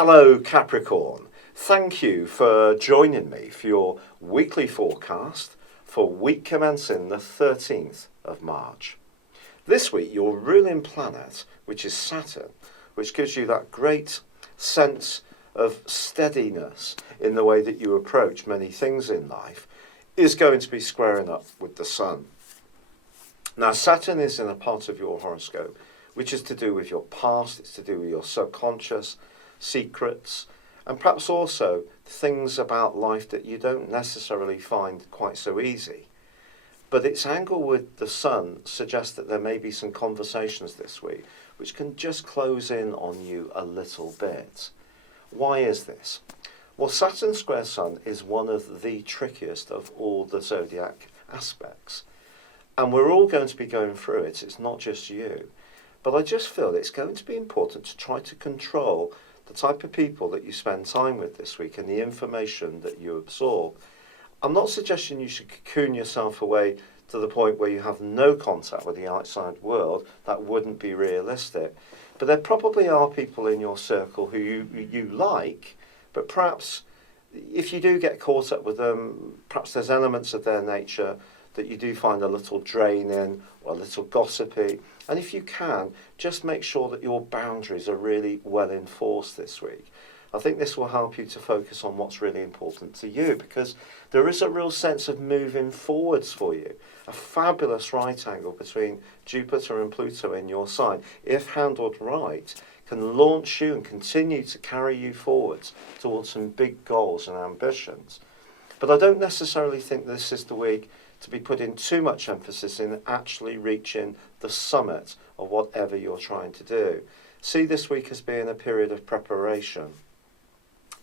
Hello Capricorn, thank you for joining me for your weekly forecast for week commencing the 13th of March. This week your ruling planet, which is Saturn, which gives you that great sense of steadiness in the way that you approach many things in life, is going to be squaring up with the Sun. Now Saturn is in a part of your horoscope which is to do with your past, it's to do with your subconscious, secrets, and perhaps also things about life that you don't necessarily find quite so easy. But its angle with the Sun suggests that there may be some conversations this week which can just close in on you a little bit. Why is this? Well, Saturn square Sun is one of the trickiest of all the zodiac aspects. And we're all going to be going through it, it's not just you. But I just feel it's going to be important to try to control the type of people that you spend time with this week and the information that you absorb. I'm not suggesting you should cocoon yourself away to the point where you have no contact with the outside world. That wouldn't be realistic. But there probably are people in your circle who you like, but perhaps if you do get caught up with them, perhaps there's elements of their nature that you do find a little draining or a little gossipy. And if you can, just make sure that your boundaries are really well enforced this week. I think this will help you to focus on what's really important to you, because there is a real sense of moving forwards for you. A fabulous right angle between Jupiter and Pluto in your sign, if handled right, can launch you and continue to carry you forwards towards some big goals and ambitions. But I don't necessarily think this is the week to be putting too much emphasis in actually reaching the summit of whatever you're trying to do. See this week as being a period of preparation.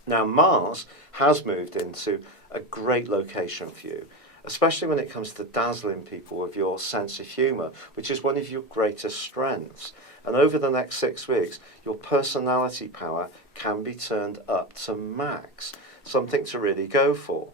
Now Mars has moved into a great location for you, especially when it comes to dazzling people with your sense of humour, which is one of your greatest strengths. And over the next 6 weeks, your personality power can be turned up to max, something to really go for.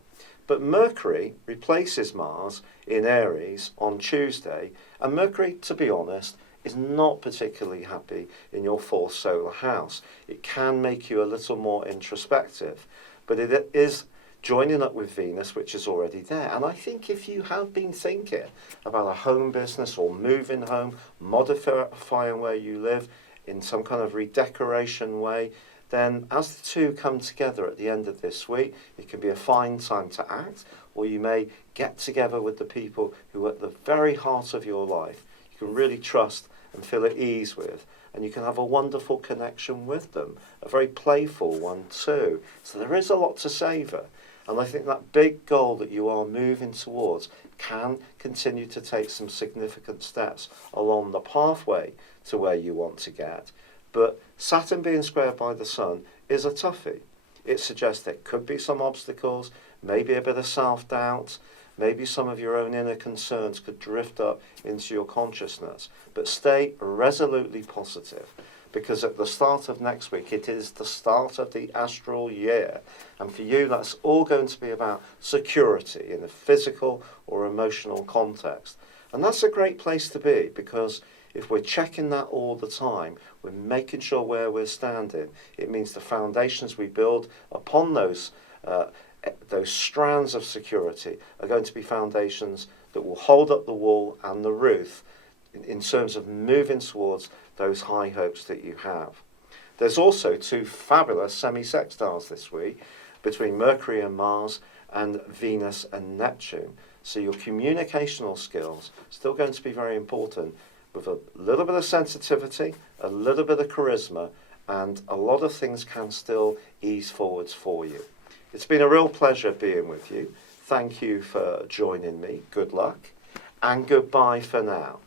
But Mercury replaces Mars in Aries on Tuesday, and Mercury, to be honest, is not particularly happy in your fourth solar house. It can make you a little more introspective, but it is joining up with Venus, which is already there. And I think if you have been thinking about a home business or moving home, modifying where you live in some kind of redecoration way, then as the two come together at the end of this week, it can be a fine time to act, or you may get together with the people who are at the very heart of your life you can really trust and feel at ease with, and you can have a wonderful connection with them, a very playful one too. So there is a lot to savour, and I think that big goal that you are moving towards can continue to take some significant steps along the pathway to where you want to get. But Saturn being squared by the Sun is a toughie. It suggests there could be some obstacles, maybe a bit of self-doubt, maybe some of your own inner concerns could drift up into your consciousness. But stay resolutely positive, because at the start of next week, it is the start of the astral year. And for you, that's all going to be about security in a physical or emotional context. And that's a great place to be, because if we're checking that all the time, we're making sure where we're standing. It means the foundations we build upon those strands of security are going to be foundations that will hold up the wall and the roof in terms of moving towards those high hopes that you have. There's also 2 fabulous semi-sextiles this week between Mercury and Mars and Venus and Neptune. So your communicational skills are still going to be very important, with a little bit of sensitivity, a little bit of charisma, and a lot of things can still ease forwards for you. It's been a real pleasure being with you. Thank you for joining me. Good luck, and goodbye for now.